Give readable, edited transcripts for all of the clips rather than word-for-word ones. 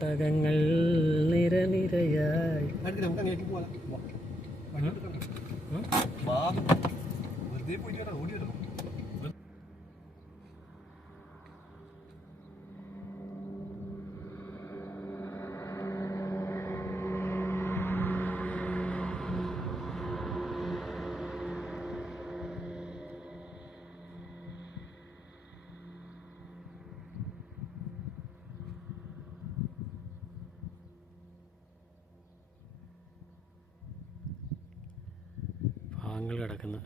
ഒട്ടകങ്ങൾ നിരനിരയായി. പാങ്ങൾ കിടക്കുന്ന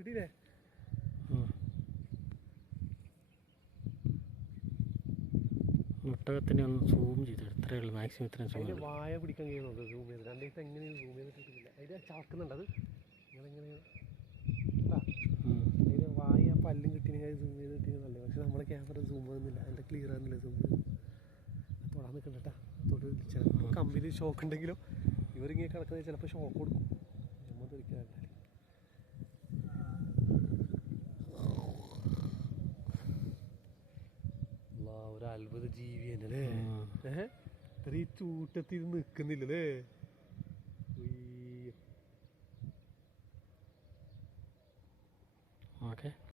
കിട്ടിയില്ലേ? ഒട്ടകത്തിനെ ഒന്ന് സൂം ചെയ്ത് ഇത്രയേ ഉള്ളൂ, മാക്സിമം ഇത്രയും സൂം. വായ പിടിക്കാൻ കഴിയുന്നുണ്ട് സൂം ചെയ്ത്. 2 ദിവസം എങ്ങനെയും സൂം ചെയ്തിട്ടില്ല. അതിൻ്റെ ചവക്കുന്നുണ്ട് അത് ഇങ്ങനെ അതിന് വായ പല്ലും കിട്ടിയെങ്കിൽ സൂം ചെയ്ത് കിട്ടിയെങ്കിൽ നല്ലത്. പക്ഷെ നമ്മളെ ക്യാമറ സൂം ചെയ്യുന്നില്ല, അതിൻ്റെ ക്ലിയർ ആകുന്നില്ല. സൂം ചെയ്ത് തൊടാൻ നിൽക്കണ്ടട്ടാ. ചിലപ്പോൾ കമ്പിയിൽ ഷോക്ക് ഉണ്ടെങ്കിലോ ഇവരിങ്ങനെ കിടക്കുന്നത് ചിലപ്പോൾ ഷോക്ക് കൊടുക്കും. നമ്മൾ ധരിക്കാറില്ല. ഒരു അത്ഭുത ജീവി തന്നെയല്ലേ. ഇത്രയും ചൂട്ടത്തിൽ നിൽക്കുന്നില്ലല്ലേ. ഓക്കെ.